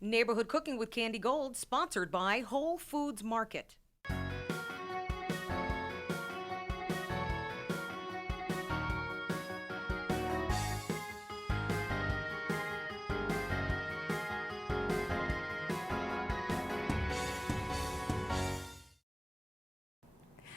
Neighborhood Cooking with Candy Gold, sponsored by Whole Foods Market.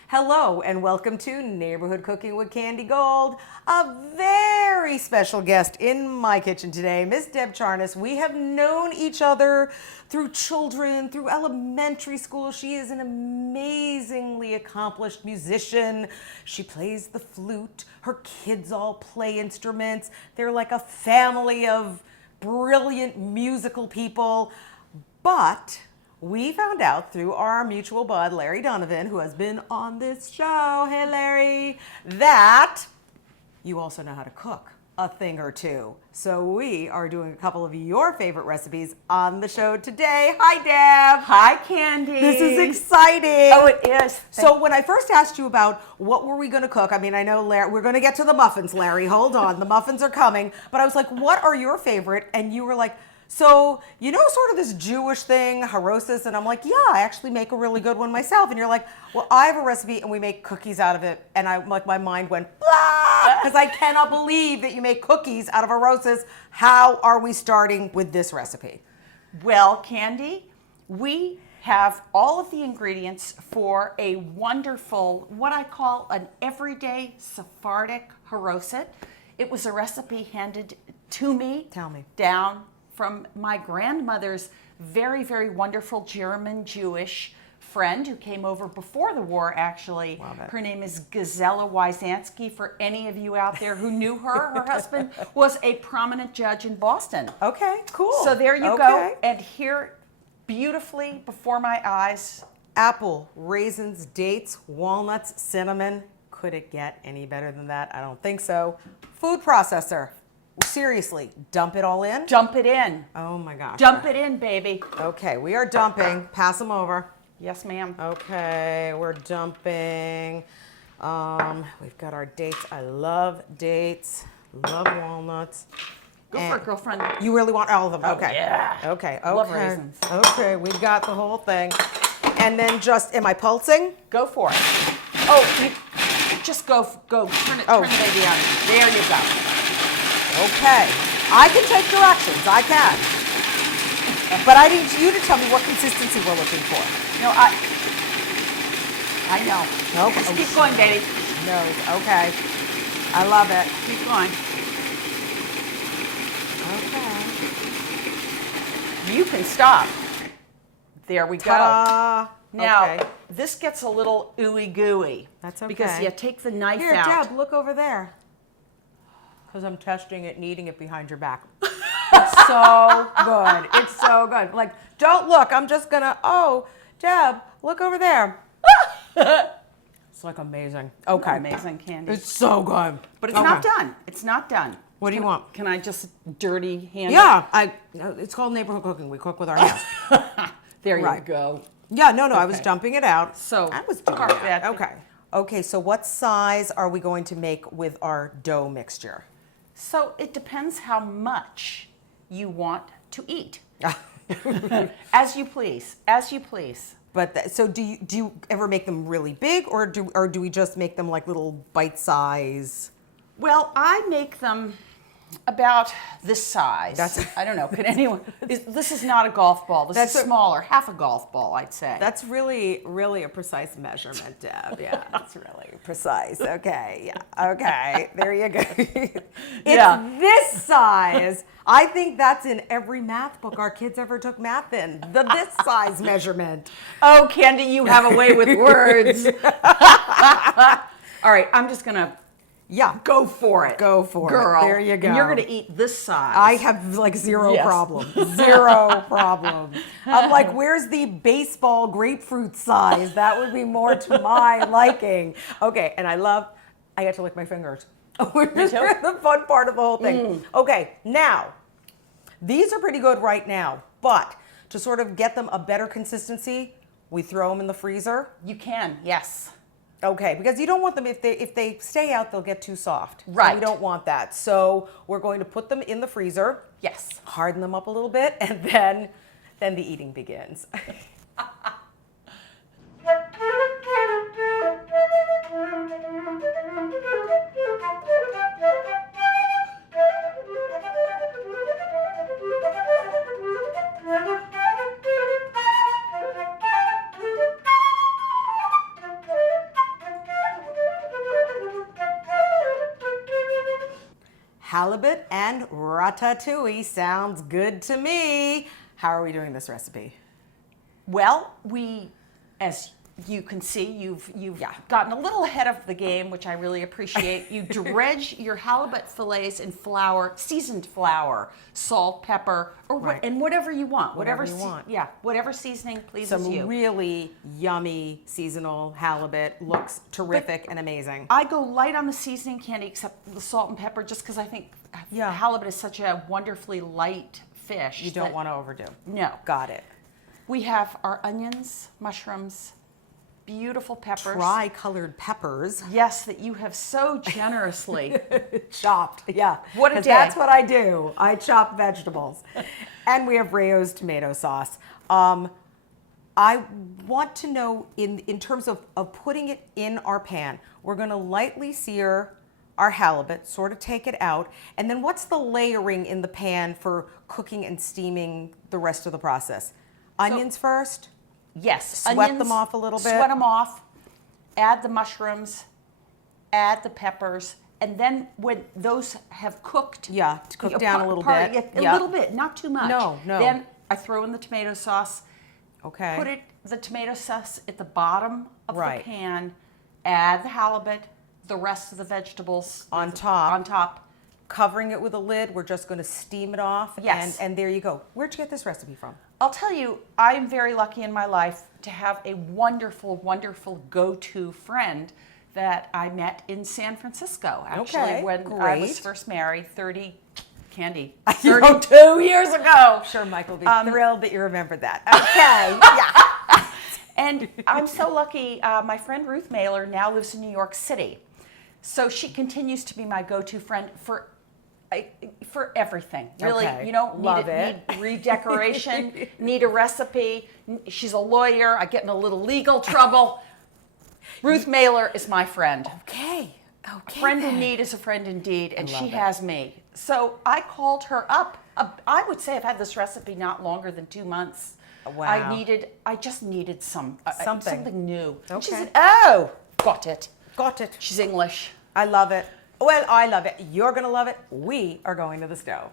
Hello and welcome to Neighborhood Cooking with Candy Gold. A very special guest in my kitchen today, Miss Deb Charness. We have known each other through children, through elementary school. She is an amazingly accomplished musician. She plays the flute. Her kids all play instruments. They're like a family of brilliant musical people. But we found out through our mutual bud, Larry Donovan, who has been on this show, hey Larry, that you also know how to cook a thing or two. So we are doing a couple of your favorite recipes on the show today. Hi, Deb. Hi, Candy. This is exciting. Oh, it is. So when I first asked you about what were we going to cook, I mean, I know Larry, we're going to get to the muffins, Larry. Hold on. The muffins are coming. But I was like, what are your favorite? And you were like, so, you know, sort of this Jewish thing, haroset, and I'm like, yeah, I actually make a really good one myself. And you're like, well, I have a recipe and we make cookies out of it. And I like my mind went, blah, because I cannot believe that you make cookies out of haroset. How are we starting with this recipe? Well, Candy, we have all of the ingredients for a wonderful, what I call an everyday Sefardic Haroset. It was a recipe handed to me. Tell me. Down from my grandmother's very, very wonderful German Jewish friend who came over before the war, actually. Love it. Her name is Gazella Wysanski. For any of you out there who knew her, her husband was a prominent judge in Boston. Okay, cool. So there you go. And here, beautifully before my eyes. Apple, raisins, dates, walnuts, cinnamon. Could it get any better than that? I don't think so. Food processor. Seriously, dump it all in? Dump it in. Oh my gosh. Dump it in, baby. Okay, we are dumping. Pass them over. Yes, ma'am. Okay, we're dumping. We've got our dates. I love dates. Love walnuts. Go for it, girlfriend. You really want all of them? Oh, Okay. yeah. Okay. Love raisins. Okay, we got the whole thing. And then just, am I pulsing? Go for it. Oh, you just go. Turn the baby on. There you go. Okay. I can take directions. I can. But I need you to tell me what consistency we're looking for. No, I know. Okay. Just keep going, baby. No. Okay. I love it. Keep going. Okay. You can stop. There we Ta-da. go. Now, okay. this gets a little ooey gooey. That's okay. Because you take the knife Here, out. Deb, look over there. Because I'm testing it and eating it behind your back. It's so good. It's so good. Like, don't look. I'm just going to, oh, Deb, look over there. It's like amazing. Okay. Amazing, Candy. It's so good. But it's not done. It's not done. What do you want? Can I just dirty hand Yeah. It's called neighborhood cooking. We cook with our hands. There you Right. go. Yeah, no, I was Okay. dumping it out. So, I was doing carve that. that. Okay. Okay, so what size are we going to make with our dough mixture? So it depends how much you want to eat. As you please. As you please. But so do you ever make them really big, or do we just make them like little bite size? Well, I make them about this size. That's- I don't know. Could anyone? This is not a golf ball. This is smaller, half a golf ball, I'd say. That's really, really a precise measurement, Deb. Yeah, that's really precise. Okay, yeah, okay, there you go. It's this size. I think that's in every math book our kids ever took math in. This size measurement. Oh, Candy, you have a way with words. All right, I'm just gonna. Yeah. Go for it. Go for Girl. it. There you go. And you're going to eat this size. I have like zero Yes. problem. Zero problem. I'm like, where's the baseball grapefruit size? That would be more to my liking. Okay, and I get to lick my fingers. Which is the fun part of the whole thing. Okay, now, these are pretty good right now, but to sort of get them a better consistency, we throw them in the freezer. You can, yes. Okay, because you don't want them, if they stay out, they'll get too soft. Right. And we don't want that. So we're going to put them in the freezer. Yes. Harden them up a little bit, and then then the eating begins. Halibut and ratatouille sounds good to me. How are we doing this recipe? Well, as you can see, you've gotten a little ahead of the game, which I really appreciate. You dredge your halibut fillets in flour, seasoned flour, salt, pepper, and whatever you want. Whatever you want. Yeah, whatever seasoning pleases you. Some really yummy seasonal halibut. Looks terrific and amazing. I go light on the seasoning, Candy, except the salt and pepper, just because I think halibut is such a wonderfully light fish. You don't want to overdo. No. Got it. We have our onions, mushrooms, beautiful peppers. Tri-colored peppers. Yes, that you have so generously chopped. Yeah. What a day. That's what I do. I chop vegetables. And we have Rayo's tomato sauce. I want to know, in terms of putting it in our pan, we're going to lightly sear our halibut, sort of take it out, and then what's the layering in the pan for cooking and steaming the rest of the process? Onions first? Yes. Sweat them off a little bit? Sweat them off, add the mushrooms, add the peppers, and then when those have cooked... Yeah, to cook down a little bit. A little bit, not too much. No. Then I throw in the tomato sauce. Okay. Put the tomato sauce at the bottom of Right. the pan, add the halibut, the rest of the vegetables On top. On top. Covering it with a lid, we're just going to steam it off. Yes. And there you go. Where'd you get this recipe from? I'll tell you, I'm very lucky in my life to have a wonderful, wonderful go-to friend that I met in San Francisco, actually, Okay, when great. I was first married 32 years ago. Sure, Mike will be thrilled that you remembered that. Okay, yeah. And I'm so lucky, my friend Ruth Meyler now lives in New York City. So she continues to be my go-to friend for everything. Really, Okay. you know, Love need redecoration, need a recipe. She's a lawyer. I get in a little legal trouble. Ruth Meyler is my friend. Okay. A friend in need is a friend indeed, and she love it. has me. So I called her up. I would say I've had this recipe not longer than 2 months. Wow. I just needed something new. And Okay. she said, "Oh, got it." Got it. She's English. I love it. Well, I love it. You're going to love it. We are going to the stove.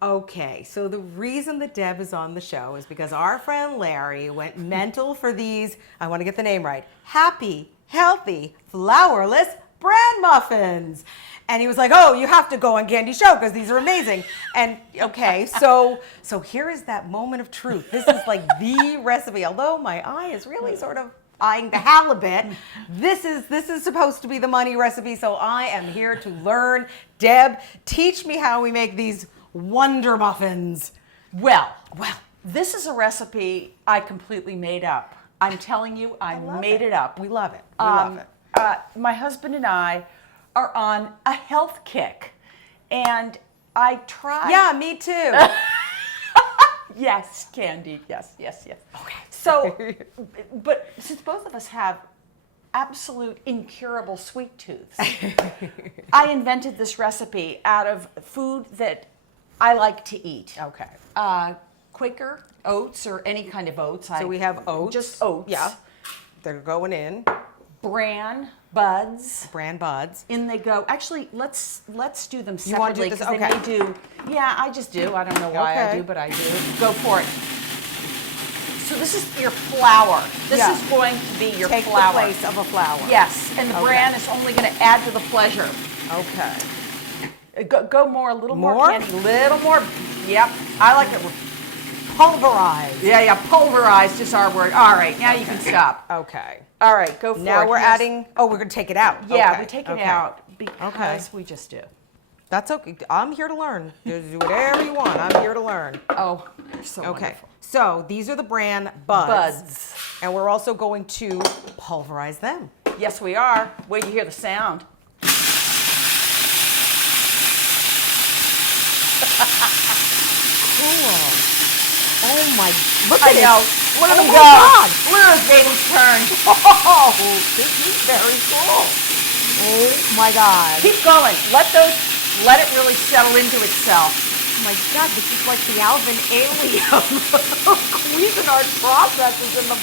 Okay, so the reason that Deb is on the show is because our friend Larry went mental for these, I want to get the name right, happy, healthy, flourless bran muffins. And he was like, oh, you have to go on Candy's show because these are amazing. And okay, so here is that moment of truth. This is like the recipe. Although my eye is really sort of eyeing the halibut, this is supposed to be the money recipe, so I am here to learn. Deb, teach me how we make these wonder muffins. Well, this is a recipe I completely made up. I'm telling you, I made it up. We love it. We love it. My husband and I are on a health kick, and I tried. Yeah, me too. Yes, Candy. Yes. Okay. So, but since both of us have absolute incurable sweet tooths, I invented this recipe out of food that I like to eat. Okay. Quaker oats or any kind of oats. So we have oats. Just oats. Yeah. They're going in. Bran buds. Bran buds. In they go. Actually, let's do them You want to separately do this? because Okay. they may do. Yeah, I just do. I don't know why I Okay. do, but I do. Go for it. So this is your flour. This Yeah. is going to be your Take flour. the place of a flour. Yes, and the Okay. bran is only going to add to the pleasure. Okay. Go more, a little more, More? Candy, little more. Yep, I like it. Pulverized. Yeah, pulverized is our word. All right, now you can stop. Okay. All right, go for it. Now we're Here's- adding. Oh, we're gonna take it out. Yeah, Okay. we take it Okay. out because we just do. That's okay. I'm here to learn. Just do whatever you want. I'm here to learn. Oh, you're so Okay. wonderful. So these are the bran buds. Buds. And we're also going to pulverize them. Yes, we are. Wait till you hear the sound. Cool. Oh my! Look I at know. it. Look at Oh them my go. God. Look at those babies turn. Oh, this is very cool. Oh my God. Keep going. Let it really settle into itself. Oh my God, this is like the Alvin alien. Cuisinart processes in the.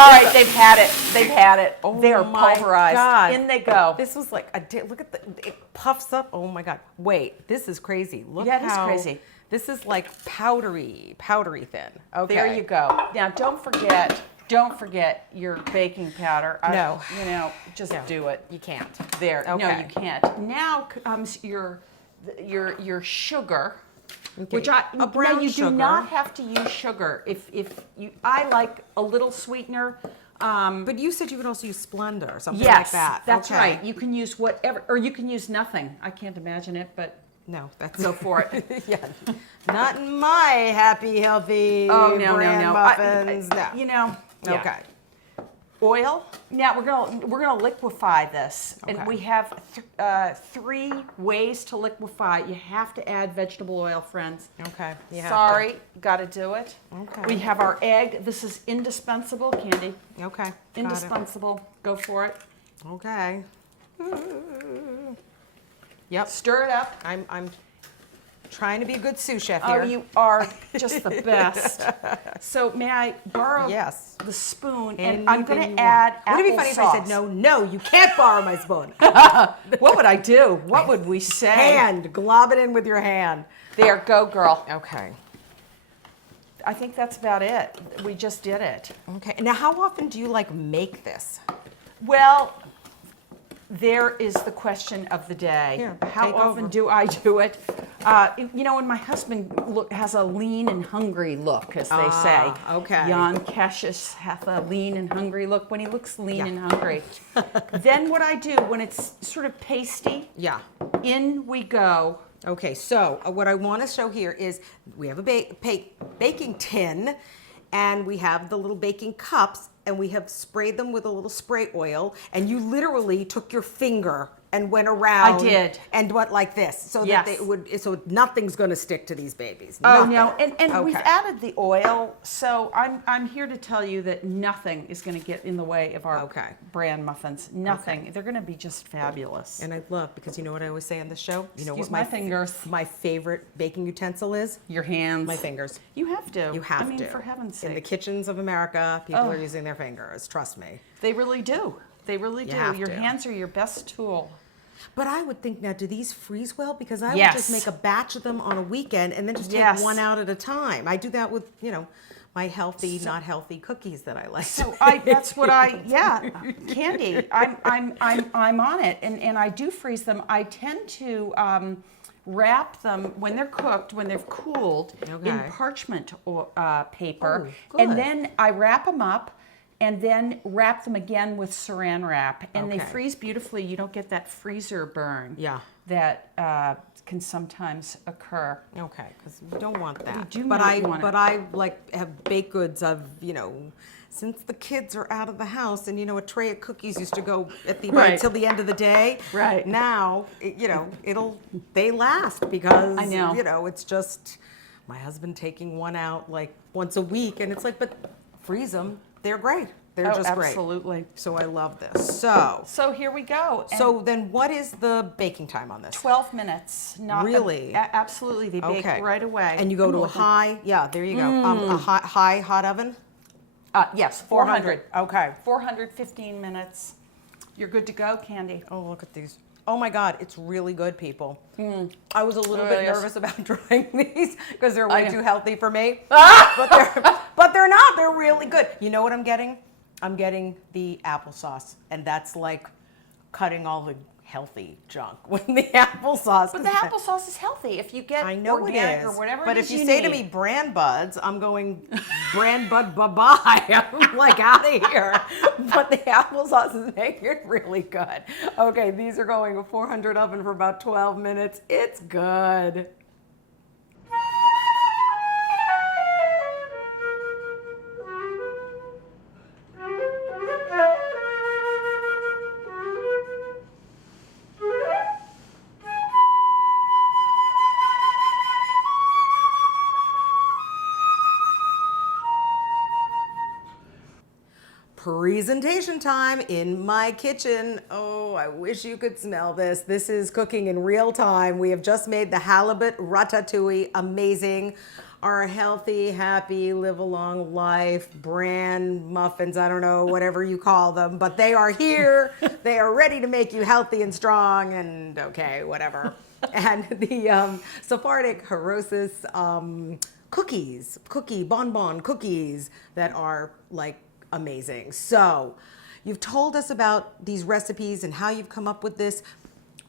All right, they've had it. They've had it. Oh They are my pulverized. God. In they go. This was like look at it puffs up. Oh my God. Wait, this is crazy. Look Yeah, it is how crazy. This is like powdery thin. Okay. There you go. Now, don't forget your baking powder. No. Just No. do it. You can't. There. No, Okay. you can't. Now comes your sugar. Okay. Which A brown now you sugar. do not have to use sugar. If you, I like a little sweetener. But you said you could also use Splenda or something Yes, like that. that's Okay. right. You can use whatever, or you can use nothing. I can't imagine it, but No, that's go for it. yeah. Not in my happy, healthy Oh no, bran no, no. muffins. No. Yeah. Okay. Oil. Now we're gonna liquefy this, Okay. and we have 3 ways to liquefy. You have to add vegetable oil, friends. Okay. You have Sorry, got to do it. Okay. We have our egg. This is indispensable, Candy. to. Okay. Got it. Indispensable. Go for it. Okay. Yep. Stir it up. I'm trying to be a good sous chef Oh, here. you are just the best. So may I borrow Yes. the spoon? And I'm going Anything to you add want. Would it be funny if I said no, you can't borrow my spoon. What would I do? What would we say? Hand, glob it in with your hand. There, go girl. Okay. I think that's about it. We just did it. Okay. Now, how often do you make this? Well, there is the question of the day. Here, How take often over. do I do it? When my husband has a lean and hungry look, as they say. okay. Jan Cassius hath a lean and hungry look when he looks lean Yeah. and hungry. Then what I do, when it's sort of pasty, Yeah. in we go. Okay, so what I want to show here is we have a baking tin, and we have the little baking cups, and we have sprayed them with a little spray oil, and you literally took your finger and went around. I did. And went like this, so Yes. that so nothing's going to stick to these babies. Oh Nothing. no, and we've Okay. added the oil, so I'm here to tell you that nothing is going to get in the way of our Okay. bran muffins. Nothing. They're going to be just fabulous. And I love, because you know what I always say on the show? You know Excuse what my fingers. My favorite baking utensil is? Your hands. My fingers. You have to. You have I mean, to. for heaven's In the sake. kitchens of America, people Oh. are using their fingers. Trust me. They really do. They really You do. have Your to. hands are your best tool. But I would think now, do these freeze well? Because I would Yes. just make a batch of them on a weekend and then just take Yes. one out at a time. I do that with, my healthy, not healthy cookies that I like. So that's what Candy. I'm on it, and I do freeze them. I tend to wrap them when they're cooked, when they've cooled, in Okay. parchment paper, Oh, and good. then I wrap them up. And then wrap them again with saran wrap, and they Okay. freeze beautifully. You don't get that freezer burn Yeah. that can sometimes occur. Okay, because we don't want that. do but not I want it. but I have baked goods of since the kids are out of the house, and a tray of cookies used to go at the Right. till the end of the day. Right. Now, they last because I know. it's just my husband taking one out like once a week, and it's like, but freeze them. They're great. They're just great. Absolutely. So I love this. So here we go. And so then what is the baking time on this? 12 minutes. Not Really? Absolutely. They bake right away. And you go to a high, yeah, there you go. A high hot oven? Yes, 400. Okay. 415 minutes. You're good to go, Candy. Oh, look at these. Oh my God, it's really good, people. I was a little bit really is. nervous about trying these because they're I way know. too healthy for me. But they're not. They're really good. You know what I'm getting? I'm getting the applesauce, and that's like cutting all the healthy junk with the applesauce. But the applesauce is healthy if you get I know organic it is. or whatever But it if is you say to need. me bran buds, I'm going bran bud bye-bye. I'm like out of here. But the applesauce is making it really good. Okay, these are going a 400 oven for about 12 minutes. It's good. Presentation time in my kitchen. Oh, I wish you could smell this. This is cooking in real time. We have just made the halibut ratatouille. Amazing. Our healthy, happy, live a long life bran muffins. I don't know, whatever you call them, but they are here. They are ready to make you healthy and strong and okay, whatever. And the Sefardic Haroset bonbon cookies that are like amazing. So you've told us about these recipes and how you've come up with this.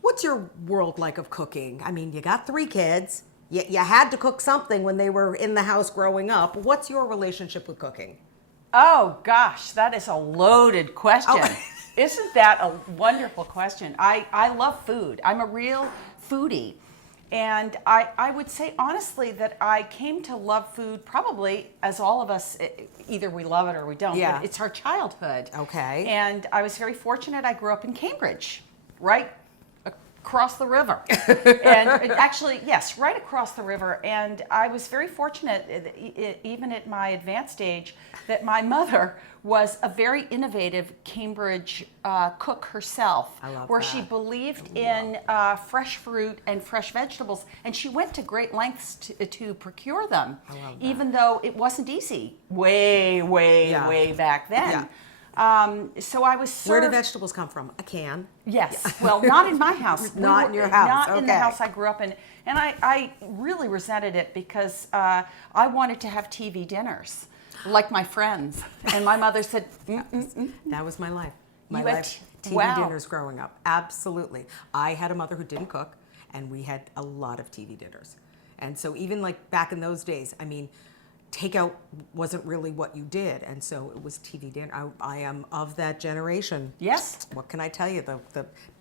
What's your world like of cooking? I mean, you got 3 kids. You had to cook something when they were in the house growing up. What's your relationship with cooking? Oh gosh, that is a loaded question. Oh. Isn't that a wonderful question? I love food. I'm a real foodie. And I would say honestly that I came to love food probably as all of us, either we love it or we don't, Yeah. but it's our childhood. Okay. And I was very fortunate. I grew up in Cambridge, right across the river. And actually, yes, right across the river. And I was very fortunate, even at my advanced age, that my mother was a very innovative Cambridge cook herself, I love where that. she believed in fresh fruit and fresh vegetables, and she went to great lengths to procure them, I love that. even though it wasn't easy way back then. Yeah. So I was served. Where do vegetables come from? A can. Yes. Well, not in my house. Not in your house, Not in the okay. house I grew up in. And I really resented it because I wanted to have TV dinners like my friends. And my mother said, That was my life. My You had life. TV wow. dinners growing up. Absolutely. I had a mother who didn't cook, and we had a lot of TV dinners. And so even like back in those days, I mean, takeout wasn't really what you did, and so it was TV dinner. I am of that generation. Yes. What can I tell you? The